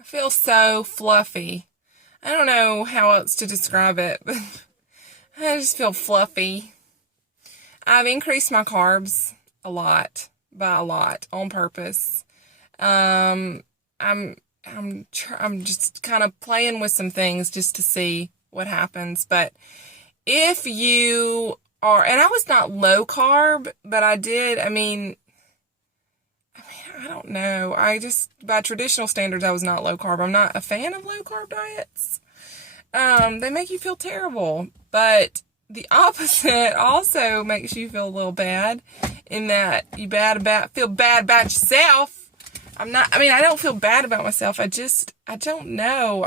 I feel so fluffy. I don't know how else to describe it, but I just feel fluffy. I've increased my carbs a lot, by a lot, on purpose. Um, I'm just kind of playing with some things just to see what happens. But if you are, and I was not low carb, but I don't know. By traditional standards, I was not low carb. I'm not a fan of low carb diets. They make you feel terrible, but the opposite also makes you feel a little bad in that feel bad about yourself. I don't feel bad about myself. I don't know.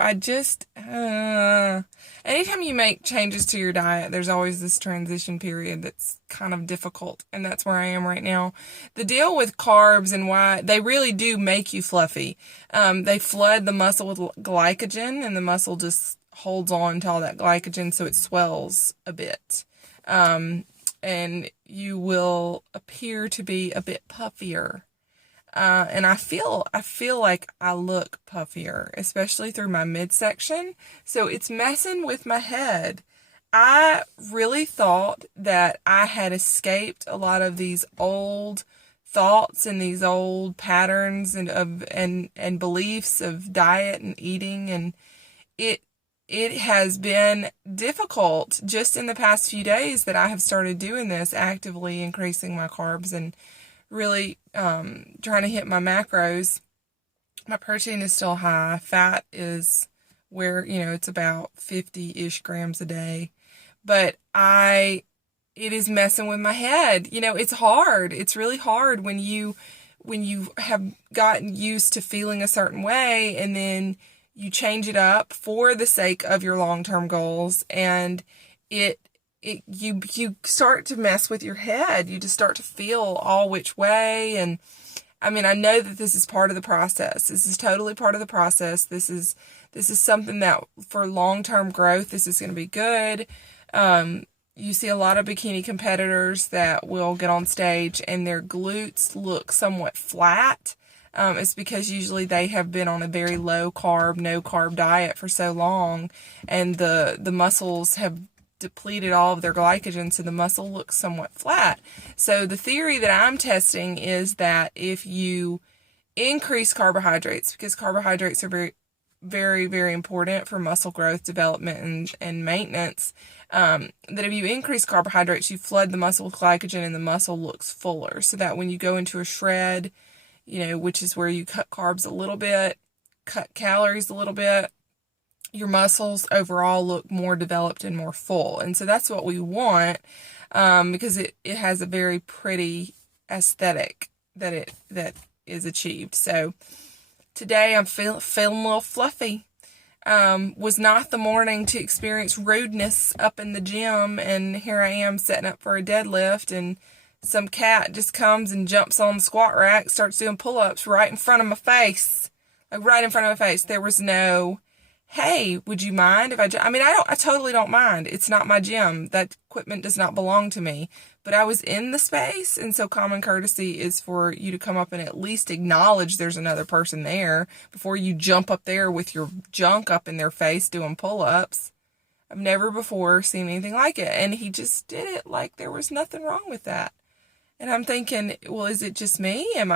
Anytime you make changes to your diet, there's always this transition period that's kind of difficult, and that's where I am right now. The deal with carbs and why they really do make you fluffy. They flood the muscle with glycogen, and the muscle just holds on to all that glycogen so it swells a bit. And you will appear to be a bit puffier. And I feel like I look puffier, especially through my midsection. So it's messing with my head. I really thought that I had escaped a lot of these old thoughts and these old patterns and beliefs of diet and eating, and it has been difficult just in the past few days that I have started doing this, actively increasing my carbs and really trying to hit my macros. My protein is still high. Fat is where, it's about 50-ish grams a day. But it is messing with my head. It's hard. It's really hard when you have gotten used to feeling a certain way and then you change it up for the sake of your long-term goals, and you start to mess with your head. You just start to feel all which way. And I know that this is part of the process. This is totally part of the process. This is something that for long-term growth, this is going to be good. You see a lot of bikini competitors that will get on stage and their glutes look somewhat flat. It's because usually they have been on a very low carb, no carb diet for so long, and the muscles have depleted all of their glycogen, so the muscle looks somewhat flat. So the theory that I'm testing is that if you increase carbohydrates, because carbohydrates are very, very, very important for muscle growth, development, and maintenance, that if you increase carbohydrates, you flood the muscle with glycogen and the muscle looks fuller, so that when you go into a shred, which is where you cut carbs a little bit, cut calories a little bit, your muscles overall look more developed and more full. And so that's what we want, because it has a very pretty aesthetic that is achieved. So today I'm feeling a little fluffy. Was not the morning to experience rudeness up in the gym, and here I am setting up for a deadlift, and some cat just comes and jumps on the squat rack, starts doing pull-ups right in front of my face. Like right in front of my face. There was no, hey, would you mind if I totally don't mind. It's not my gym. That equipment does not belong to me. But I was in the space, and so common courtesy is for you to come up and at least acknowledge there's another person there before you jump up there with your junk up in their face doing pull-ups. I've never before seen anything like it. And he just did it like there was nothing wrong with that. And I'm thinking, well, is it just me? Do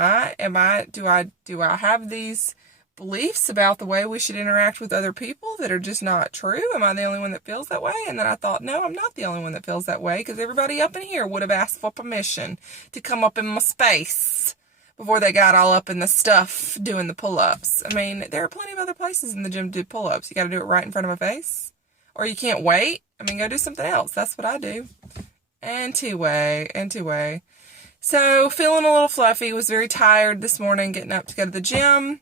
I have these beliefs about the way we should interact with other people that are just not true? Am I the only one that feels that way? And then I thought, no, I'm not the only one that feels that way, because everybody up in here would have asked for permission to come up in my space before they got all up in the stuff doing the pull-ups. There are plenty of other places in the gym to do pull-ups. You got to do it right in front of my face, or you can't wait. Go do something else. That's what I do. Anyway. So, feeling a little fluffy, was very tired this morning getting up to go to the gym.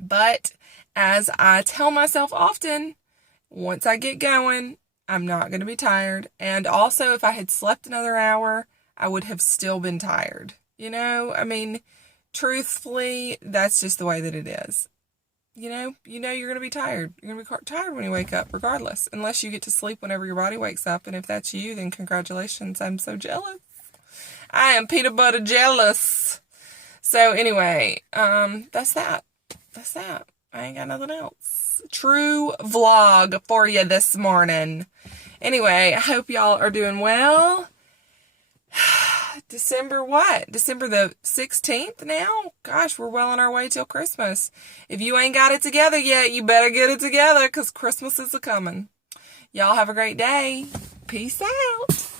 But, as I tell myself often, once I get going, I'm not going to be tired. And also, if I had slept another hour, I would have still been tired. Truthfully, that's just the way that it is. You're going to be tired. You're going to be tired when you wake up, regardless. Unless you get to sleep whenever your body wakes up. And if that's you, then congratulations. I'm so jealous. I am peanut butter jealous. So anyway, that's that. I ain't got nothing else. True vlog for you this morning. Anyway, I hope y'all are doing well. December what? December the 16th now? Gosh, we're well on our way till Christmas. If you ain't got it together yet, you better get it together because Christmas is a-coming. Y'all have a great day. Peace out.